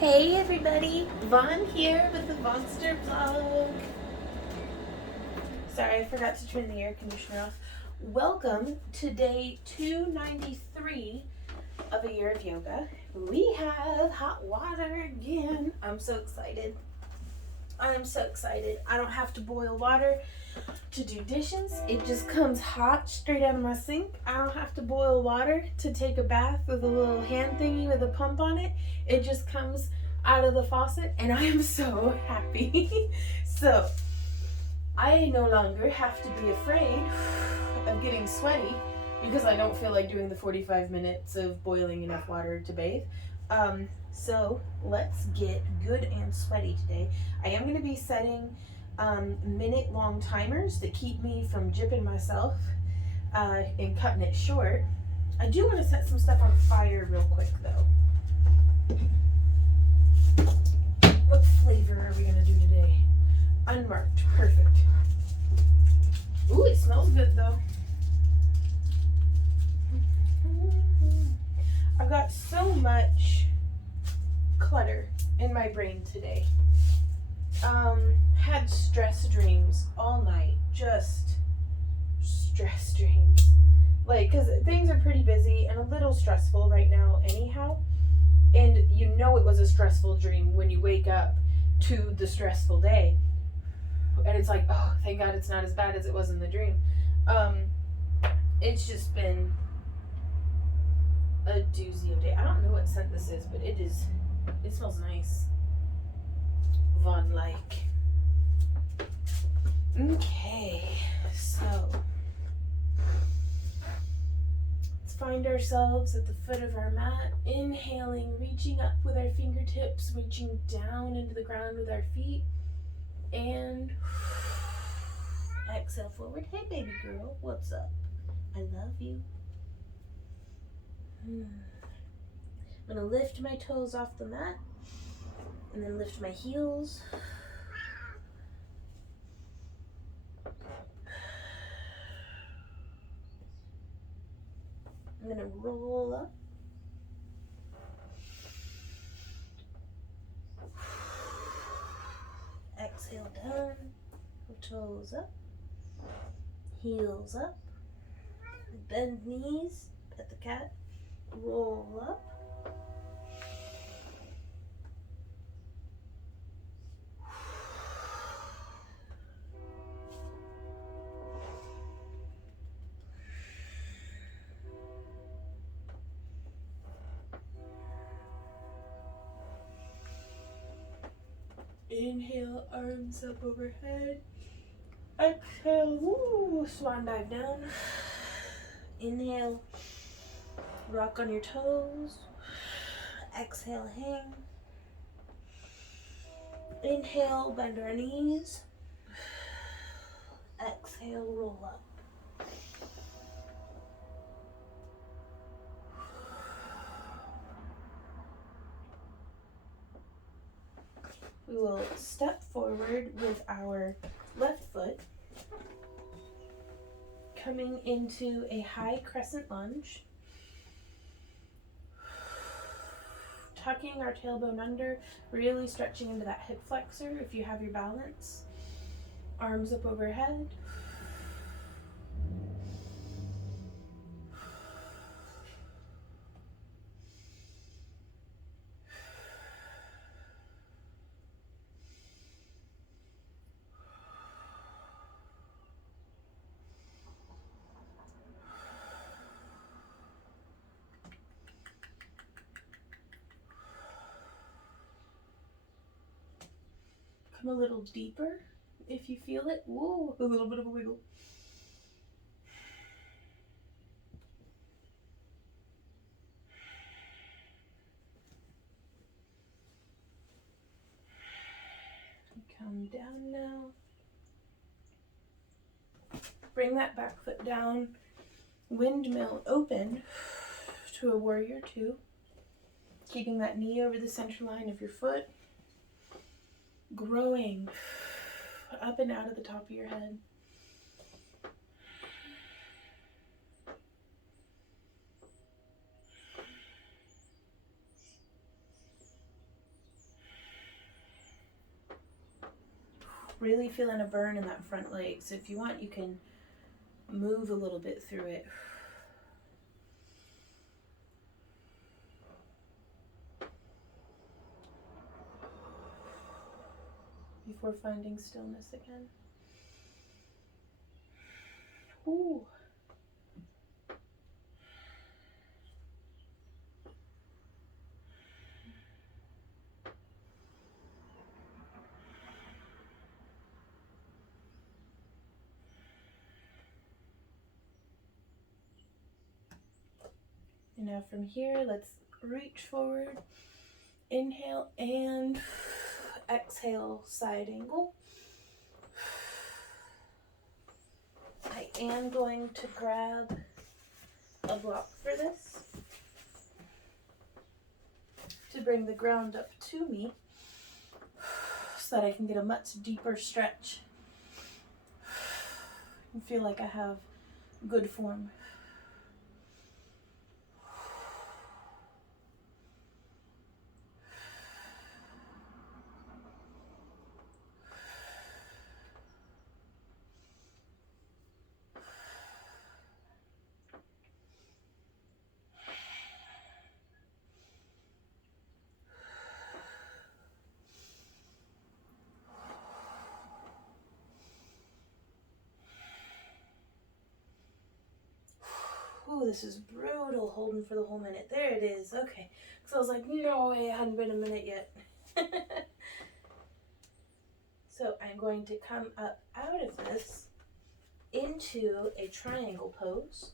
Hey everybody, Vaughn here with the Vonster vlog. Sorry, I forgot to turn the air conditioner off. Welcome to day 293 of a year of yoga. We have hot water again. I'm so excited. I am so excited. I don't have to boil water to do dishes. It just comes hot straight out of my sink. I don't have to boil water to take a bath with a little hand thingy with a pump on it. It just comes out of the faucet and I am so happy. So I no longer have to be afraid of getting sweaty because I don't feel like doing the 45 minutes of boiling enough water to bathe. So let's get good and sweaty today. I am going to be setting minute-long timers that keep me from jipping myself and cutting it short. I do want to set some stuff on fire real quick though. What flavor are we going to do today? Unmarked. Perfect. Ooh, it smells good though. I've got so much clutter in my brain today. Had stress dreams all night. Just stress dreams. Like, because things are pretty busy and a little stressful right now anyhow. And you know it was a stressful dream when you wake up to the stressful day. And it's like, oh, thank God it's not as bad as it was in the dream. It's just been a doozy of day. I don't know what scent this is, but it smells nice. Vaughn-like. Okay, so let's find ourselves at the foot of our mat, inhaling, reaching up with our fingertips, reaching down into the ground with our feet, and exhale forward. Hey baby girl, what's up? I love you. I'm gonna lift my toes off the mat and then lift my heels. I'm gonna roll up. Exhale down, toes up, heels up, bend knees, pet the cat, roll up. Inhale, arms up overhead. Exhale, woo, swan dive down. Inhale, rock on your toes. Exhale, hang. Inhale, bend our knees. Exhale, roll up. We will step forward with our left foot, coming into a high crescent lunge, tucking our tailbone under, really stretching into that hip flexor if you have your balance. Arms up overhead. Come a little deeper if you feel it. Whoa, a little bit of a wiggle. Come down now. Bring that back foot down. Windmill open to a warrior two. Keeping that knee over the center line of your foot. Growing up and out of the top of your head. Really feeling a burn in that front leg. So if you want, you can move a little bit through it. Before finding stillness again. Ooh. And now from here, let's reach forward. Inhale and exhale, side angle. I am going to grab a block for this to bring the ground up to me so that I can get a much deeper stretch and feel like I have good form. Ooh, this is brutal, holding for the whole minute. There it is. Okay. So I was like, no way, it hadn't been a minute yet. So I'm going to come up out of this into a triangle pose.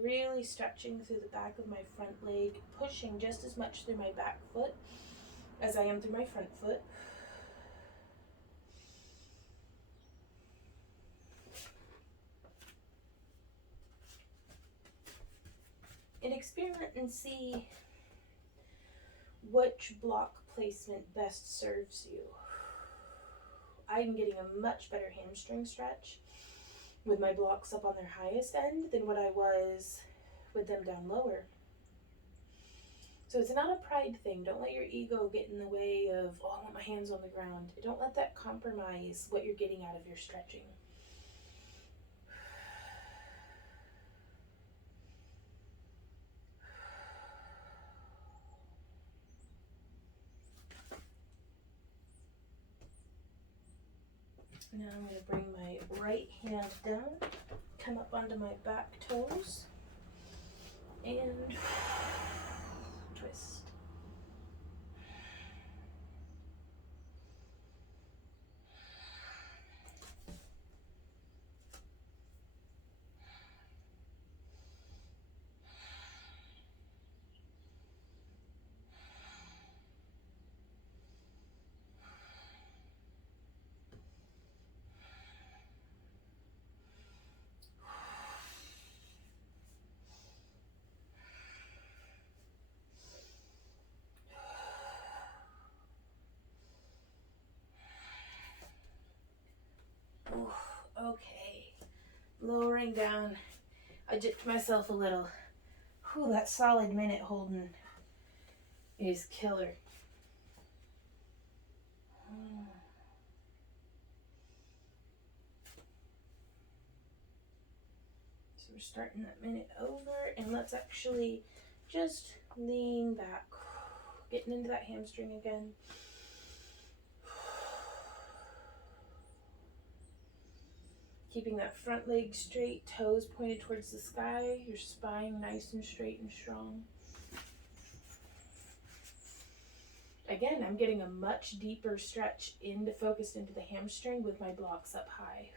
Really stretching through the back of my front leg, pushing just as much through my back foot as I am through my front foot. And experiment and see which block placement best serves you. I'm getting a much better hamstring stretch with my blocks up on their highest end than what I was with them down lower. So it's not a pride thing. Don't let your ego get in the way of, oh, I want my hands on the ground. Don't let that compromise what you're getting out of your stretching. Now I'm going to bring my right hand down, come up onto my back toes, and twist. Ooh, okay, lowering down. I jipped myself a little. Whew, that solid minute holding is killer. So we're starting that minute over, and let's actually just lean back, getting into that hamstring again. Keeping that front leg straight, toes pointed towards the sky, your spine nice and straight and strong. Again, I'm getting a much deeper stretch focused into the hamstring with my blocks up high.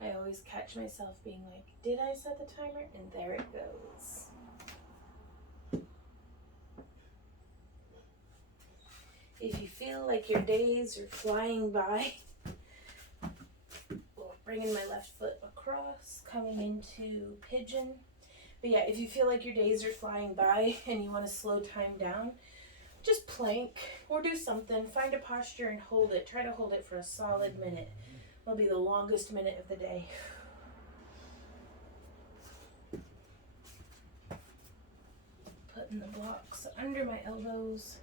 I always catch myself being like, did I set the timer? And there it goes. If you feel like your days are flying by, bringing my left foot across, coming into pigeon. But yeah, if you feel like your days are flying by and you want to slow time down, just plank or do something. Find a posture and hold it. Try to hold it for a solid minute. It'll be the longest minute of the day. Putting the blocks under my elbows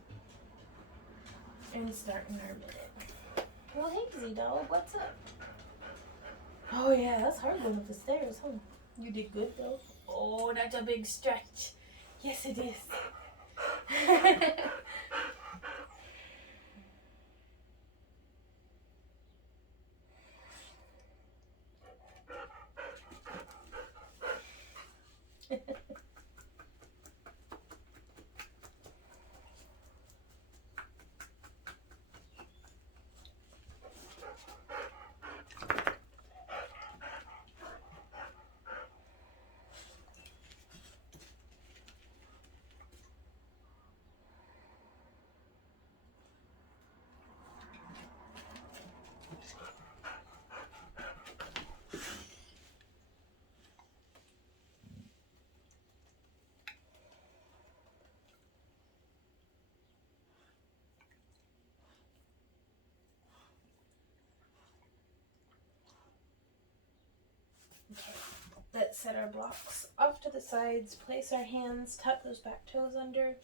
and starting our minute. Well, hey, Z-Dog, what's up? Oh, yeah, that's hard going up the stairs, huh? You did good, though. Oh, that's a big stretch. Yes, it is. Okay, let's set our blocks off to the sides, place our hands, tuck those back toes under.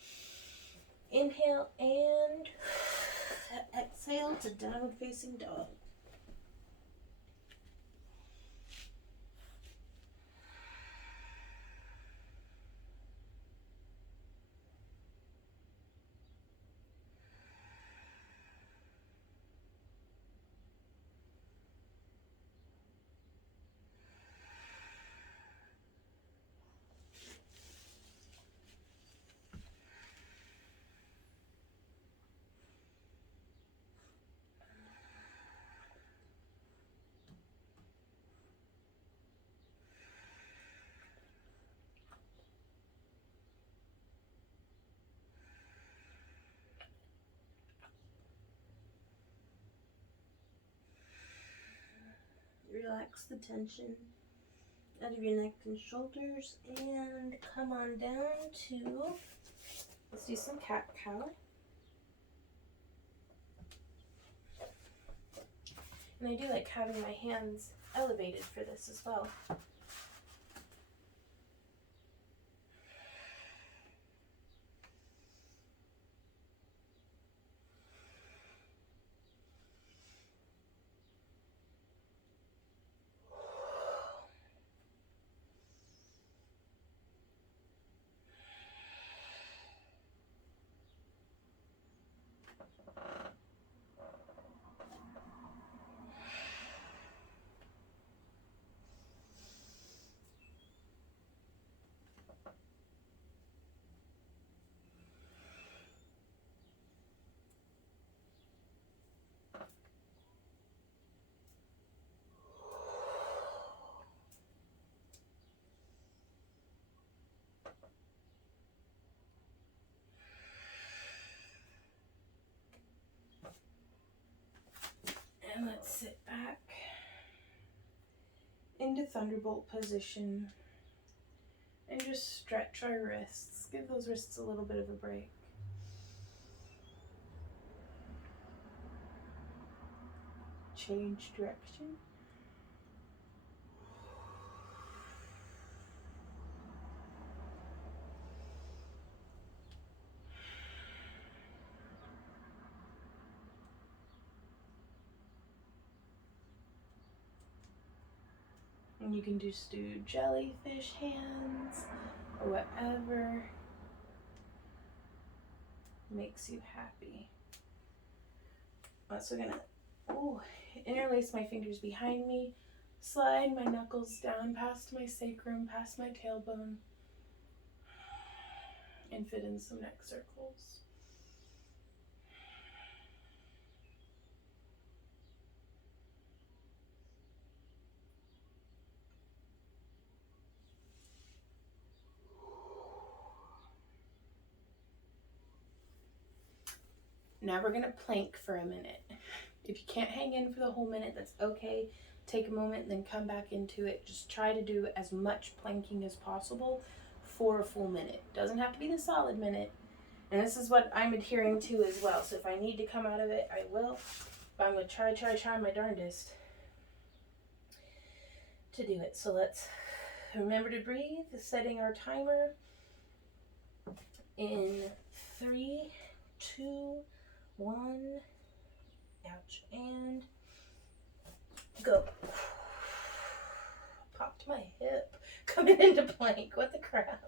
Inhale and exhale to downward facing dog. Relax the tension out of your neck and shoulders and come on down to, let's do some cat-cow. And I do like having my hands elevated for this as well. And let's sit back into thunderbolt position and just stretch our wrists. Give those wrists a little bit of a break. Change direction. And you can just do jellyfish hands or whatever makes you happy. So we're gonna interlace my fingers behind me, slide my knuckles down past my sacrum, past my tailbone, and fit in some neck circles. Now we're gonna plank for a minute. If you can't hang in for the whole minute, that's okay. Take a moment, then come back into it. Just try to do as much planking as possible for a full minute. Doesn't have to be the solid minute. And this is what I'm adhering to as well. So if I need to come out of it, I will. But I'm going to try my darndest to do it. So let's remember to breathe. Setting our timer in 3, 2, 1. Ouch. And go. Popped my hip coming into plank. What the crap?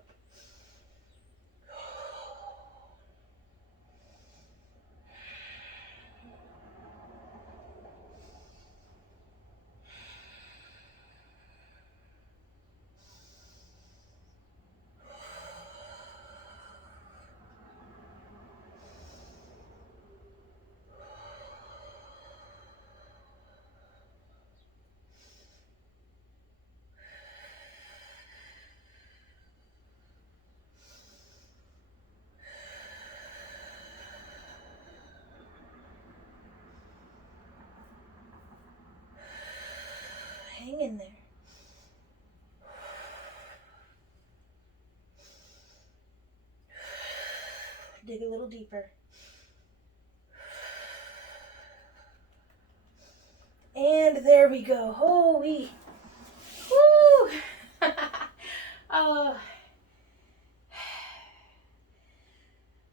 Hang in there. Dig a little deeper. And there we go. Holy. Woo! Oh.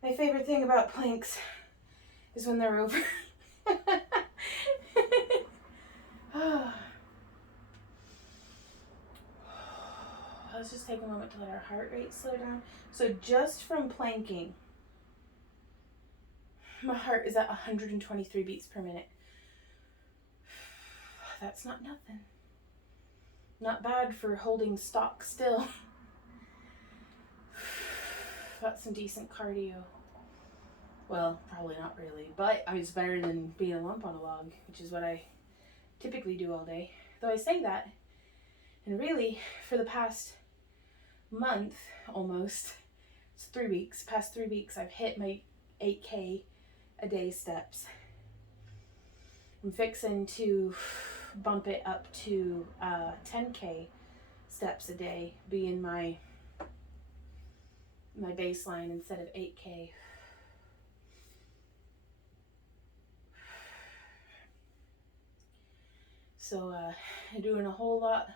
My favorite thing about planks is when they're over. Let's just take a moment to let our heart rate slow down. So just from planking, my heart is at 123 beats per minute. That's not nothing. Not bad for holding stock still. That's some decent cardio. Well, probably not really, but it's better than being a lump on a log, which is what I typically do all day. Though I say that, and really, for the past month, almost, it's 3 weeks, past 3 weeks, I've hit my 8K a day steps. I'm fixing to bump it up to 10K steps a day, being my baseline instead of 8K. So doing a whole lot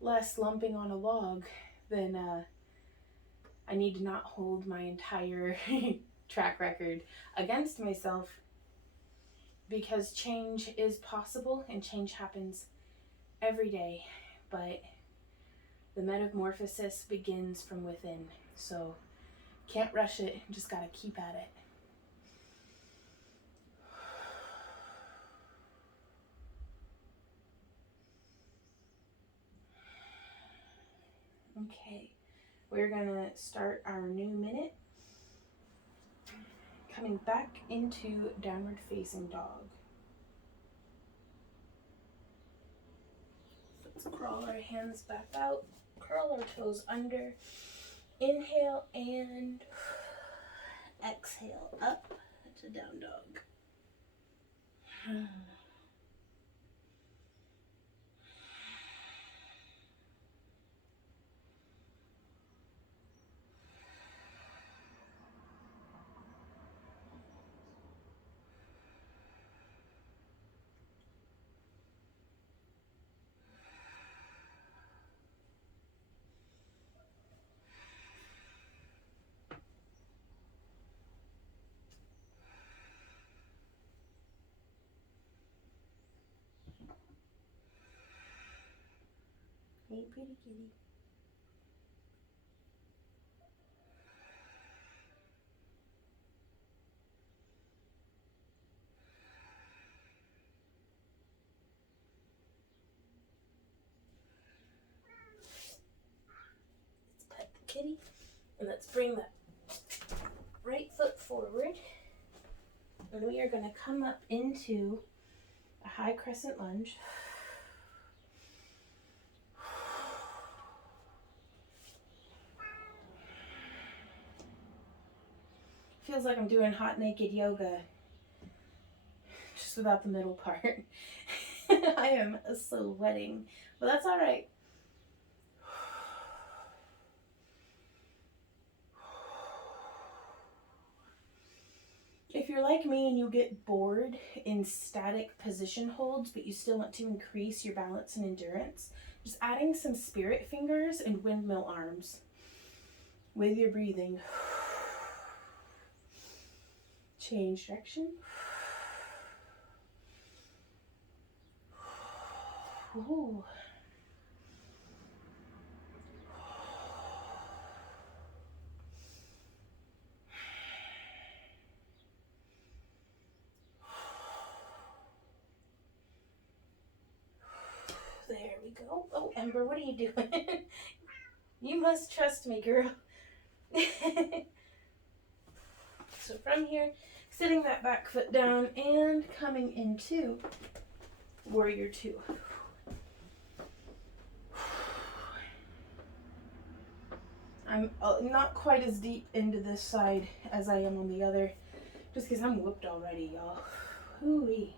less lumping on a log than I need to not hold my entire track record against myself, because change is possible and change happens every day, but the metamorphosis begins from within. So can't rush it, just gotta keep at it. Okay, we're gonna start our new minute coming back into downward facing dog. Let's crawl our hands back out, curl our toes under, inhale and exhale up to down dog. Hey, pretty kitty. Let's pet the kitty, and let's bring the right foot forward, and we are going to come up into a high crescent lunge. Feels like I'm doing hot naked yoga, just without the middle part. I am sweating, but that's all right. If you're like me and you get bored in static position holds, but you still want to increase your balance and endurance, just adding some spirit fingers and windmill arms with your breathing. Change direction. Ooh. There we go. Oh, Ember, what are you doing? You must trust me, girl. So from here, sitting that back foot down and coming into Warrior Two. I'm not quite as deep into this side as I am on the other, just because I'm whooped already, y'all. Hoo-wee.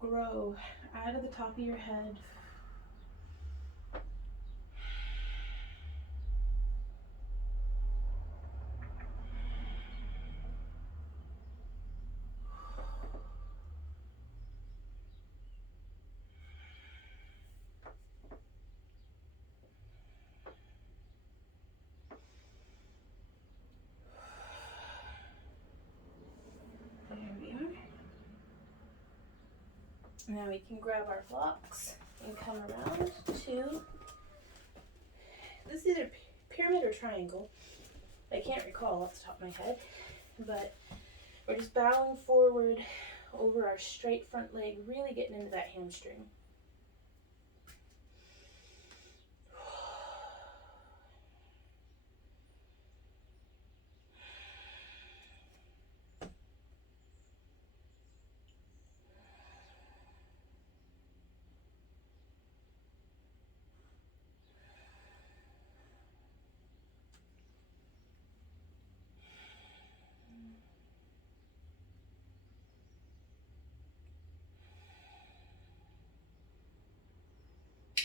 Grow out of the top of your head. There we are. Now we can grab our blocks and come around to, this is either pyramid or triangle. I can't recall off the top of my head, but we're just bowing forward over our straight front leg, really getting into that hamstring.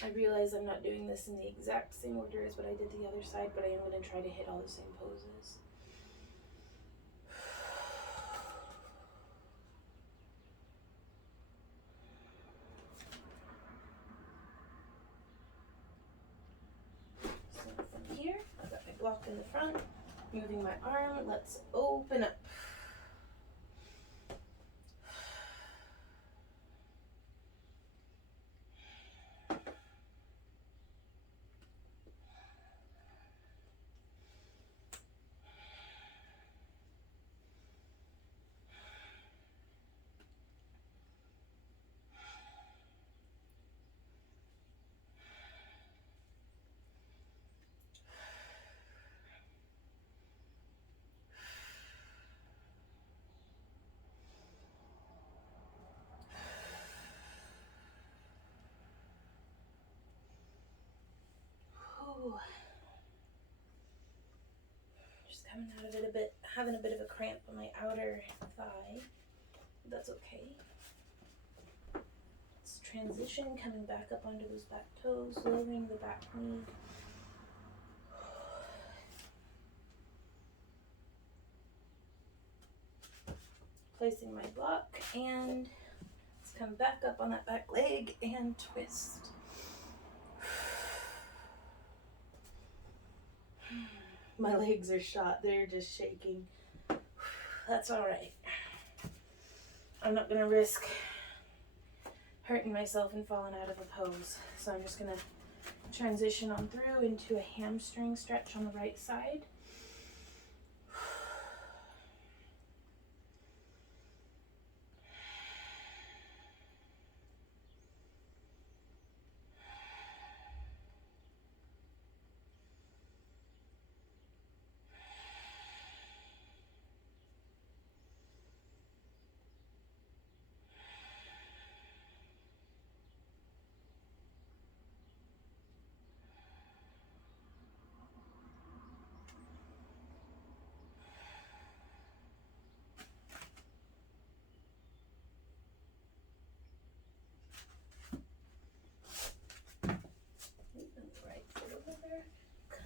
I realize I'm not doing this in the exact same order as what I did the other side, but I am going to try to hit all the same poses. So from here, I've got my block in the front, moving my arm, let's open up. Just coming out of it a bit, having a bit of a cramp on my outer thigh. That's okay. Let's transition, coming back up onto those back toes, lowering the back knee. Placing my block, and let's come back up on that back leg and twist. My legs are shot, they're just shaking. That's all right. I'm not gonna risk hurting myself and falling out of a pose. So I'm just gonna transition on through into a hamstring stretch on the right side.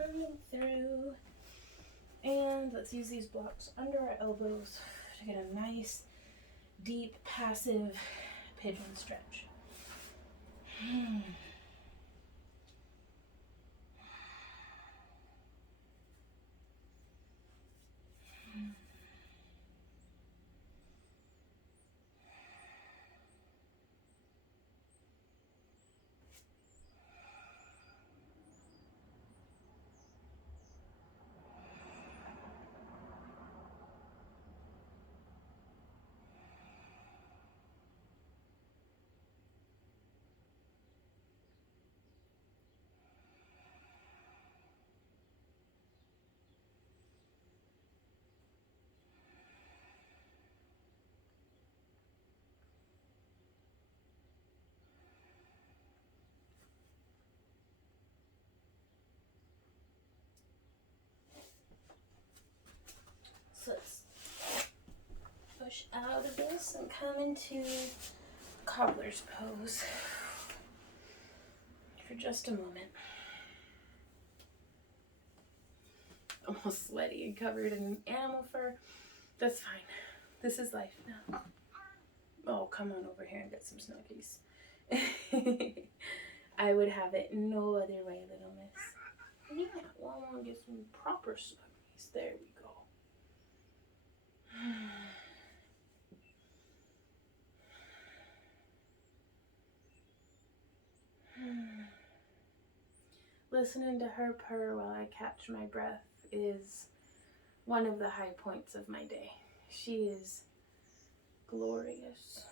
coming through. And let's use these blocks under our elbows to get a nice, deep, passive pigeon stretch. So let's push out of this and come into cobbler's pose for just a moment. Almost sweaty and covered in animal fur. That's fine. This is life now. Oh, come on over here and get some snuggies. I would have it no other way, little miss. Yeah, well, I want to get some proper snuggies. There we go. Listening to her purr while I catch my breath is one of the high points of my day. She is glorious.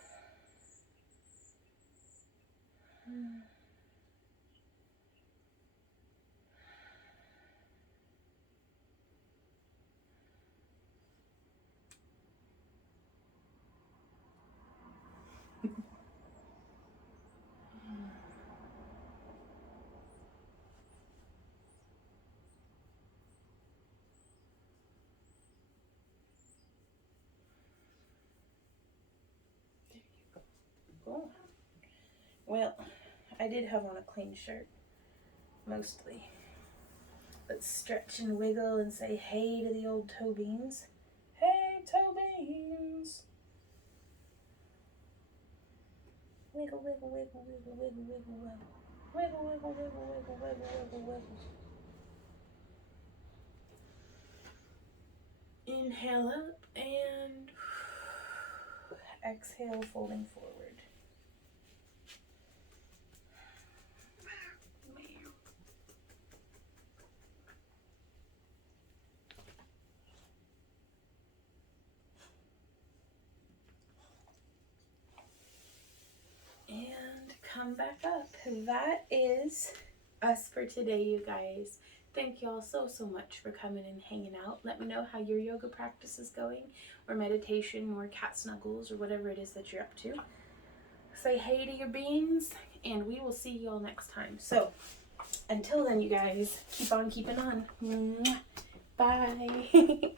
Oh. Well, I did have on a clean shirt, mostly. Let's stretch and wiggle and say hey to the old toe beans. Hey, toe beans! Wiggle, wiggle, wiggle, wiggle, wiggle, wiggle, wiggle. Wiggle, wiggle, wiggle, wiggle, wiggle, wiggle, wiggle. Inhale up and exhale, folding forward. And come back up. That is us for today, you guys. Thank you all so much for coming and hanging out. Let me know how your yoga practice is going, or meditation, or cat snuggles, or whatever it is that you're up to. Say hey to your beans, and we will see you all next time. So, until then, you guys, keep on keeping on. Bye.